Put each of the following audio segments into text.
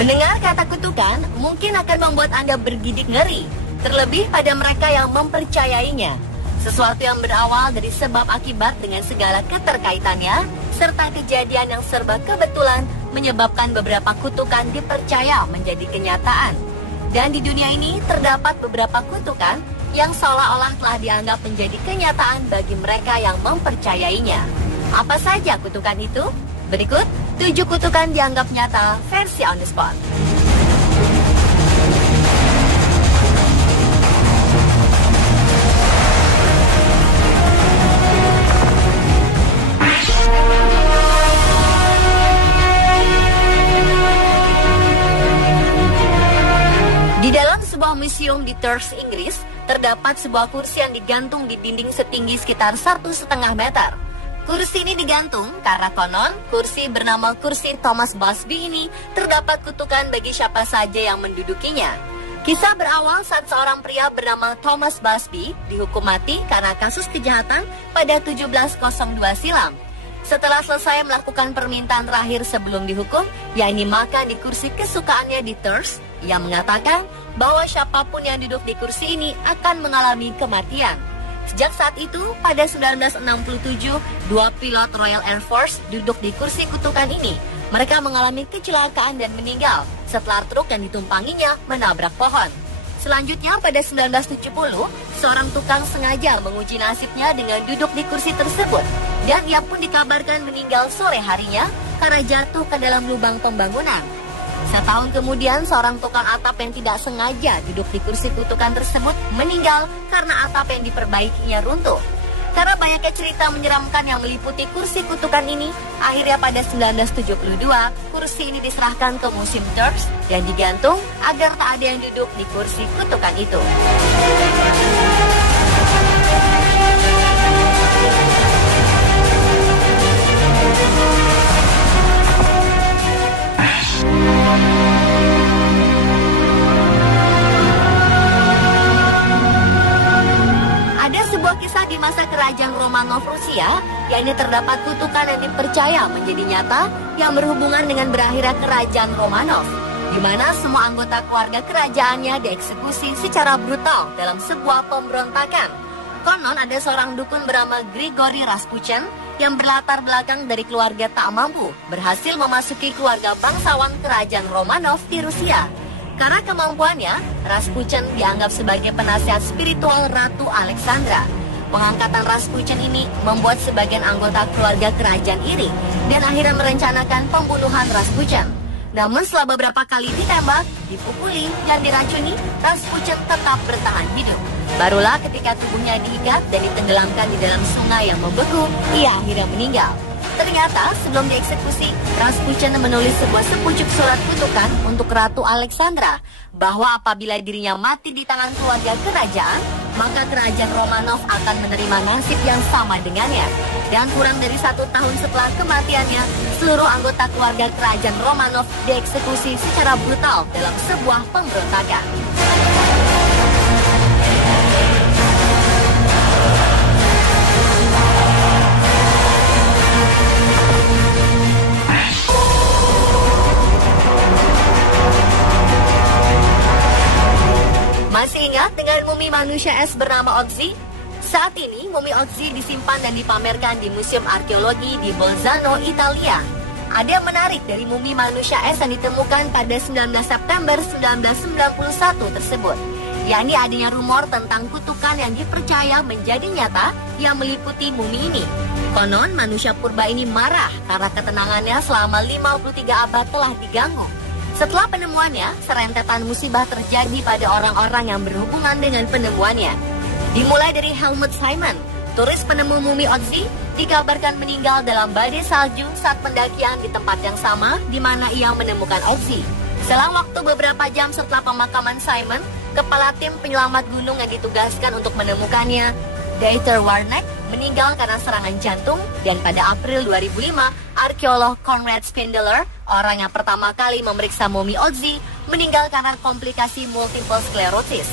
Mendengar kata kutukan mungkin akan membuat Anda bergidik ngeri, terlebih pada mereka yang mempercayainya. Sesuatu yang berawal dari sebab akibat dengan segala keterkaitannya, serta kejadian yang serba kebetulan menyebabkan beberapa kutukan dipercaya menjadi kenyataan. Dan di dunia ini terdapat beberapa kutukan yang seolah-olah telah dianggap menjadi kenyataan bagi mereka yang mempercayainya. Apa saja kutukan itu? Berikut 7 kutukan dianggap nyata versi on the spot. Di dalam sebuah museum di Tours, Inggris, terdapat sebuah kursi yang digantung di dinding setinggi sekitar 1,5 meter. Kursi ini digantung karena konon kursi bernama kursi Thomas Busby ini terdapat kutukan bagi siapa saja yang mendudukinya. Kisah berawal saat seorang pria bernama Thomas Busby dihukum mati karena kasus kejahatan pada 1702 silam. Setelah selesai melakukan permintaan terakhir sebelum dihukum, yakni makan di kursi kesukaannya di Tours, ia mengatakan bahwa siapapun yang duduk di kursi ini akan mengalami kematian. Sejak saat itu, pada 1967, 2 pilot Royal Air Force duduk di kursi kutukan ini. Mereka mengalami kecelakaan dan meninggal setelah truk yang ditumpanginya menabrak pohon. Selanjutnya, pada 1970, seorang tukang sengaja menguji nasibnya dengan duduk di kursi tersebut. Dan ia pun dikabarkan meninggal sore harinya karena jatuh ke dalam lubang pembangunan. Setahun kemudian, seorang tukang atap yang tidak sengaja duduk di kursi kutukan tersebut meninggal karena atap yang diperbaikinya runtuh. Karena banyaknya cerita menyeramkan yang meliputi kursi kutukan ini, akhirnya pada 1972, kursi ini diserahkan ke Museum Tours dan digantung agar tak ada yang duduk di kursi kutukan itu. Ada sebuah kisah di masa kerajaan Romanov Rusia, yakni terdapat kutukan yang dipercaya menjadi nyata yang berhubungan dengan berakhirnya kerajaan Romanov, di mana semua anggota keluarga kerajaannya dieksekusi secara brutal dalam sebuah pemberontakan. Konon ada seorang dukun bernama Grigory Rasputin yang berlatar belakang dari keluarga tak mampu, berhasil memasuki keluarga bangsawan kerajaan Romanov di Rusia. Karena kemampuannya, Rasputin dianggap sebagai penasihat spiritual Ratu Alexandra. Pengangkatan Rasputin ini membuat sebagian anggota keluarga kerajaan iri dan akhirnya merencanakan pembunuhan Rasputin. Namun setelah beberapa kali ditembak, dipukuli, dan diracuni, Rasputin tetap bertahan hidup. Barulah ketika tubuhnya diikat dan ditenggelamkan di dalam sungai yang membeku, ia akhirnya meninggal. Ternyata sebelum dieksekusi, Rasputin menulis sebuah sepucuk surat kutukan untuk Ratu Alexandra bahwa apabila dirinya mati di tangan keluarga kerajaan, maka kerajaan Romanov akan menerima nasib yang sama dengannya. Dan kurang dari 1 tahun setelah kematiannya, seluruh anggota keluarga kerajaan Romanov dieksekusi secara brutal dalam sebuah pemberontakan. Masih ingat dengan mumi manusia es bernama Ozzy? Saat ini, mumi Ozzy disimpan dan dipamerkan di Museum Arkeologi di Bolzano, Italia. Ada yang menarik dari mumi manusia es yang ditemukan pada 19 September 1991 tersebut, yakni adanya rumor tentang kutukan yang dipercaya menjadi nyata yang meliputi mumi ini. Konon, manusia purba ini marah karena ketenangannya selama 53 abad telah diganggu. Setelah penemuannya, serentetan musibah terjadi pada orang-orang yang berhubungan dengan penemuannya. Dimulai dari Helmut Simon, turis penemu mumi Ozzy, dikabarkan meninggal dalam badai salju saat pendakian di tempat yang sama di mana ia menemukan Ozzy. Selang waktu beberapa jam setelah pemakaman Simon, kepala tim penyelamat gunung yang ditugaskan untuk menemukannya, Dieter Warneck, meninggal karena serangan jantung, dan pada April 2005, arkeolog Konrad Spindler, orang yang pertama kali memeriksa mumi Ozzy, meninggal karena komplikasi multiple sclerosis.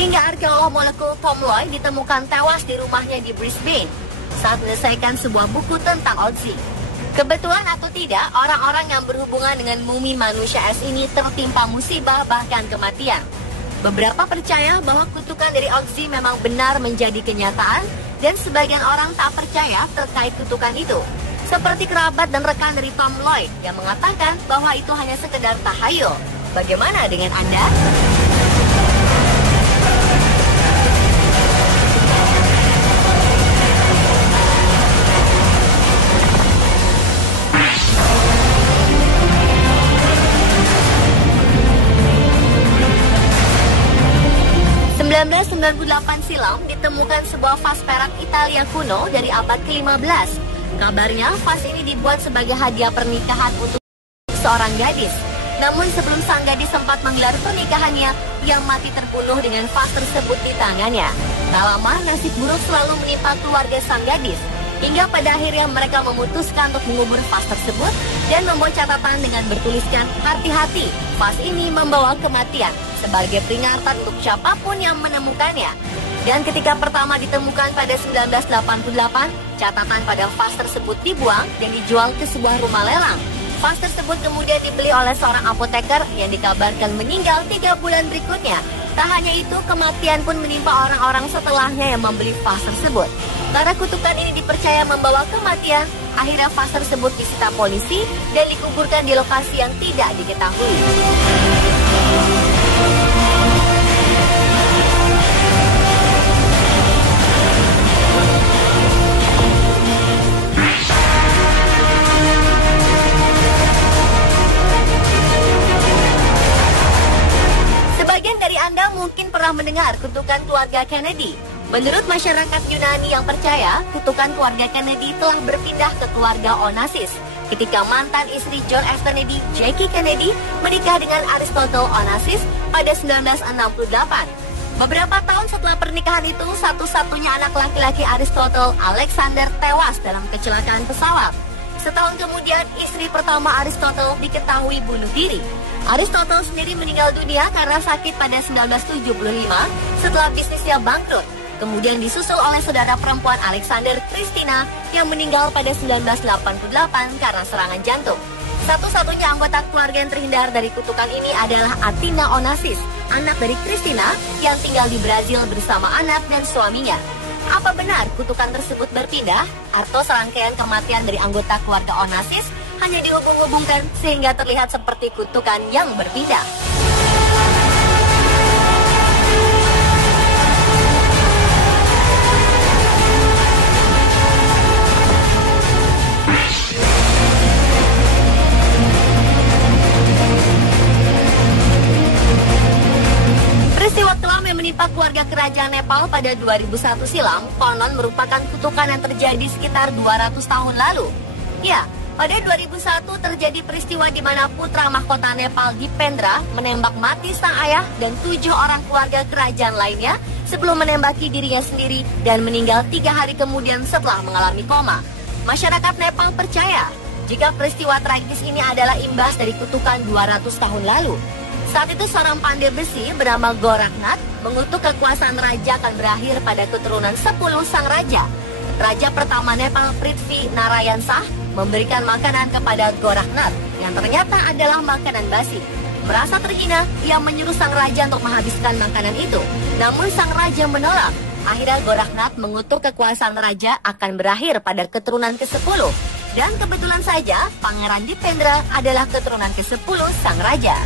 Hingga arkeolog molekul Tom Loy ditemukan tewas di rumahnya di Brisbane saat menyelesaikan sebuah buku tentang Ozzy. Kebetulan atau tidak, orang-orang yang berhubungan dengan mumi manusia es ini tertimpa musibah bahkan kematian. Beberapa percaya bahwa kutukan dari Oxy memang benar menjadi kenyataan, dan sebagian orang tak percaya terkait kutukan itu. Seperti kerabat dan rekan dari Tom Lloyd yang mengatakan bahwa itu hanya sekedar tahayul. Bagaimana dengan Anda? Pada 1998 silam ditemukan sebuah vas perak Italia kuno dari abad ke-15. Kabarnya vas ini dibuat sebagai hadiah pernikahan untuk seorang gadis. Namun sebelum sang gadis sempat menggelar pernikahannya, ia mati terbunuh dengan vas tersebut di tangannya. Tak lama nasib buruk selalu menimpa keluarga sang gadis, hingga pada akhirnya mereka memutuskan untuk mengubur vas tersebut dan membuat catatan dengan bertuliskan hati-hati, vas ini membawa kematian, sebagai peringatan untuk siapapun yang menemukannya. Dan ketika pertama ditemukan pada 1988, catatan pada vas tersebut dibuang dan dijual ke sebuah rumah lelang. Vas tersebut kemudian dibeli oleh seorang apoteker yang dikabarkan meninggal 3 bulan berikutnya. Tak hanya itu, kematian pun menimpa orang-orang setelahnya yang membeli vas tersebut. Karena kutukan ini dipercaya membawa kematian, akhirnya vas tersebut disita polisi dan dikuburkan di lokasi yang tidak diketahui. Sebagian dari Anda mungkin pernah mendengar kutukan keluarga Kennedy. Menurut masyarakat Yunani yang percaya, kutukan keluarga Kennedy telah berpindah ke keluarga Onassis ketika mantan istri John F. Kennedy, Jackie Kennedy, menikah dengan Aristotle Onassis pada 1968. Beberapa tahun setelah pernikahan itu, satu-satunya anak laki-laki Aristotle, Alexander, tewas dalam kecelakaan pesawat. Setahun kemudian, istri pertama Aristotle diketahui bunuh diri. Aristotle sendiri meninggal dunia karena sakit pada 1975 setelah bisnisnya bangkrut. Kemudian disusul oleh saudara perempuan Alexander, Christina, yang meninggal pada 1988 karena serangan jantung. Satu-satunya anggota keluarga yang terhindar dari kutukan ini adalah Athina Onassis, anak dari Christina yang tinggal di Brazil bersama anak dan suaminya. Apa benar kutukan tersebut berpindah atau serangkaian kematian dari anggota keluarga Onassis hanya dihubung-hubungkan sehingga terlihat seperti kutukan yang berpindah? Peristiwa kelam yang menimpa keluarga kerajaan Nepal pada 2001 silam konon merupakan kutukan yang terjadi sekitar 200 tahun lalu. Ya, pada 2001 terjadi peristiwa di mana putra mahkota Nepal Dipendra menembak mati sang ayah dan 7 orang keluarga kerajaan lainnya sebelum menembaki dirinya sendiri dan meninggal 3 hari kemudian setelah mengalami koma. Masyarakat Nepal percaya jika peristiwa tragis ini adalah imbas dari kutukan 200 tahun lalu. Saat itu seorang pandai besi bernama Goraknath mengutuk kekuasaan raja akan berakhir pada keturunan 10 sang raja. Raja pertama Nepal, Prithvi Narayan Shah, memberikan makanan kepada Goraknath yang ternyata adalah makanan basi. Merasa terhina, ia menyuruh sang raja untuk menghabiskan makanan itu. Namun sang raja menolak. Akhirnya Goraknath mengutuk kekuasaan raja akan berakhir pada keturunan ke-10. Dan kebetulan saja, Pangeran Dipendra adalah keturunan ke-10 sang raja.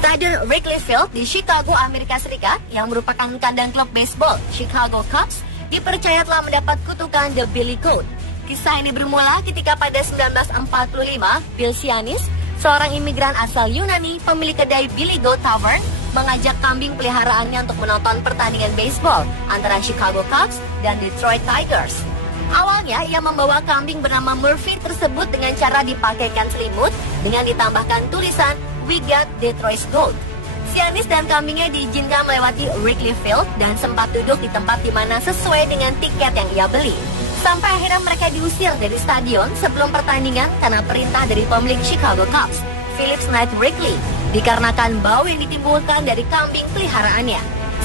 Stadion Wrigley Field di Chicago, Amerika Serikat, yang merupakan kandang klub baseball Chicago Cubs, dipercaya telah mendapat kutukan The Billy Goat. Kisah ini bermula ketika pada 1945, Bill Sianis, seorang imigran asal Yunani, pemilik kedai Billy Goat Tavern, mengajak kambing peliharaannya untuk menonton pertandingan baseball antara Chicago Cubs dan Detroit Tigers. Awalnya, ia membawa kambing bernama Murphy tersebut dengan cara dipakaikan selimut dengan ditambahkan tulisan "We got Detroit's Goat". Sianis dan kambingnya diizinkan melewati Wrigley Field dan sempat duduk di tempat di mana sesuai dengan tiket yang ia beli. Sampai akhirnya mereka diusir dari stadion sebelum pertandingan karena perintah dari pemilik Chicago Cubs, Phillips Knight Wrigley, dikarenakan bau yang ditimbulkan dari kambing peliharaannya.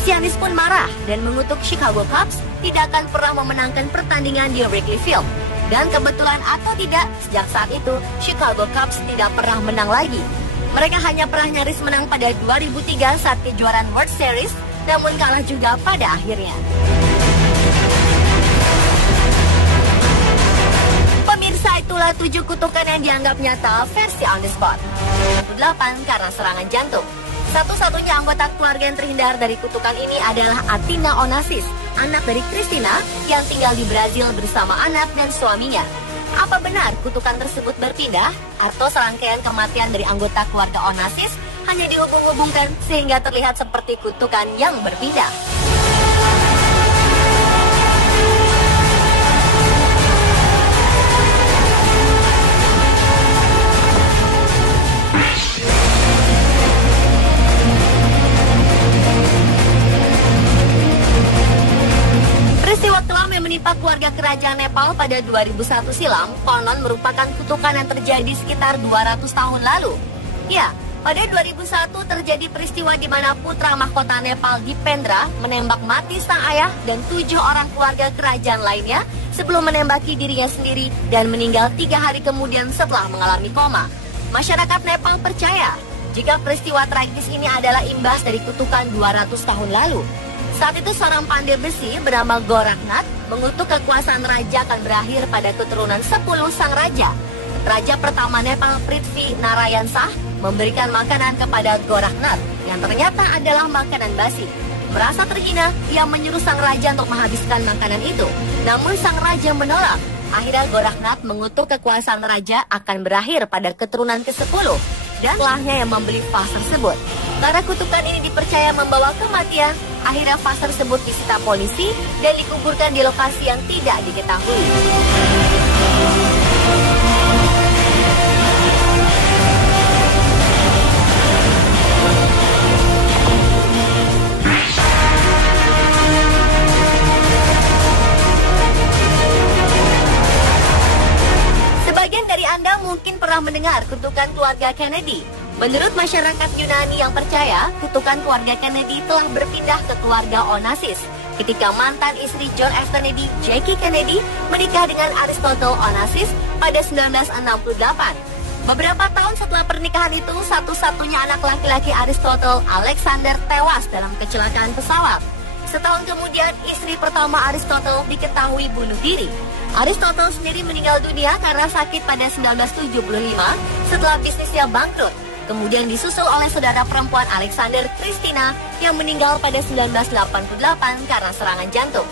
Giannis pun marah dan mengutuk Chicago Cubs tidak akan pernah memenangkan pertandingan di Wrigley Field. Dan kebetulan atau tidak, sejak saat itu Chicago Cubs tidak pernah menang lagi. Mereka hanya pernah nyaris menang pada 2003 saat kejuaraan World Series, namun kalah juga pada akhirnya. Pemirsa, itulah 7 kutukan yang dianggap nyata versi On The Spot. 8 karena serangan jantung. Satu-satunya anggota keluarga yang terhindar dari kutukan ini adalah Athena Onassis, anak dari Christina yang tinggal di Brazil bersama anak dan suaminya. Apa benar kutukan tersebut berpindah atau serangkaian kematian dari anggota keluarga Onassis hanya dihubung-hubungkan sehingga terlihat seperti kutukan yang berpindah? Peristiwa kelam yang menimpa keluarga kerajaan Nepal pada 2001 silam konon merupakan kutukan yang terjadi sekitar 200 tahun lalu. Ya, pada 2001 terjadi peristiwa di mana putra mahkota Nepal Dipendra menembak mati sang ayah dan 7 orang keluarga kerajaan lainnya sebelum menembaki dirinya sendiri dan meninggal 3 hari kemudian setelah mengalami koma. Masyarakat Nepal percaya jika peristiwa tragis ini adalah imbas dari kutukan 200 tahun lalu. Saat itu seorang pandai besi bernama Goraknath mengutuk kekuasaan raja akan berakhir pada keturunan 10 sang raja. Raja pertama Nepal Prithvi Narayan Shah memberikan makanan kepada Goraknath yang ternyata adalah makanan basi. Merasa terhina, ia menyuruh sang raja untuk menghabiskan makanan itu. Namun sang raja menolak. Akhirnya Goraknath mengutuk kekuasaan raja akan berakhir pada keturunan ke-10 dan setelahnya yang membeli vas tersebut. Karena kutukan ini dipercaya membawa kematian, akhirnya vas tersebut disita polisi dan dikuburkan di lokasi yang tidak diketahui. Sebagian dari Anda mungkin pernah mendengar kutukan keluarga Kennedy. Menurut masyarakat Yunani yang percaya, kutukan keluarga Kennedy telah berpindah ke keluarga Onassis ketika mantan istri John F. Kennedy, Jackie Kennedy, menikah dengan Aristotle Onassis pada 1968. Beberapa tahun setelah pernikahan itu, satu-satunya anak laki-laki Aristotle, Alexander, tewas dalam kecelakaan pesawat. Setahun kemudian, istri pertama Aristotle diketahui bunuh diri. Aristotle sendiri meninggal dunia karena sakit pada 1975 setelah bisnisnya bangkrut. Kemudian disusul oleh saudara perempuan Alexander, Christina, yang meninggal pada 1988 karena serangan jantung.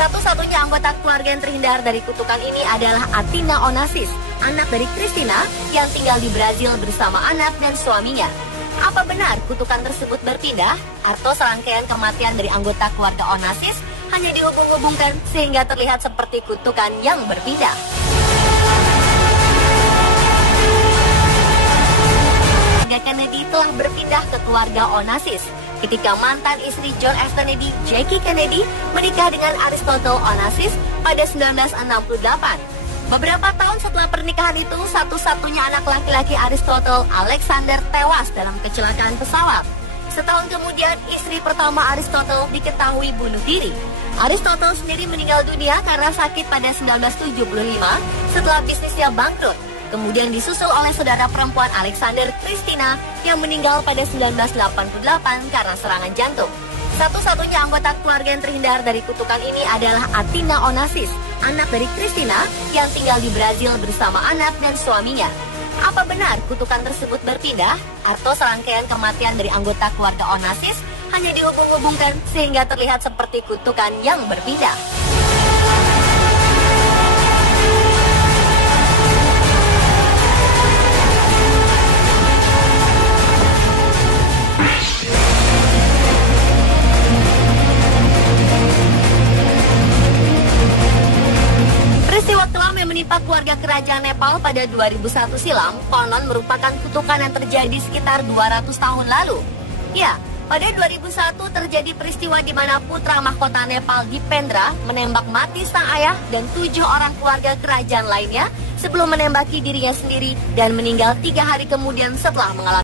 Satu-satunya anggota keluarga yang terhindar dari kutukan ini adalah Athena Onassis, anak dari Christina yang tinggal di Brazil bersama anak dan suaminya. Apa benar kutukan tersebut berpindah atau serangkaian kematian dari anggota keluarga Onassis hanya dihubung-hubungkan sehingga terlihat seperti kutukan yang berpindah? Kennedy telah berpindah ke keluarga Onassis ketika mantan istri John F. Kennedy, Jackie Kennedy, menikah dengan Aristotle Onassis pada 1968. Beberapa tahun setelah pernikahan itu, satu-satunya anak laki-laki Aristotle, Alexander, tewas dalam kecelakaan pesawat. Setahun kemudian, istri pertama Aristotle diketahui bunuh diri. Aristotle sendiri meninggal dunia karena sakit pada 1975 setelah bisnisnya bangkrut. Kemudian disusul oleh saudara perempuan Alexander, Christina, yang meninggal pada 1988 karena serangan jantung. Satu-satunya anggota keluarga yang terhindar dari kutukan ini adalah Athena Onassis, anak dari Christina, yang tinggal di Brazil bersama anak dan suaminya. Apa benar kutukan tersebut berpindah atau serangkaian kematian dari anggota keluarga Onassis hanya dihubung-hubungkan sehingga terlihat seperti kutukan yang berpindah? Peristiwa kelam yang menimpa keluarga kerajaan Nepal pada 2001 silam konon merupakan kutukan yang terjadi sekitar 200 tahun lalu. Ya, Pada 2001 terjadi peristiwa di mana putra mahkota Nepal Dipendra menembak mati sang ayah dan 7 orang keluarga kerajaan lainnya sebelum menembaki dirinya sendiri dan meninggal 3 hari kemudian setelah mengalami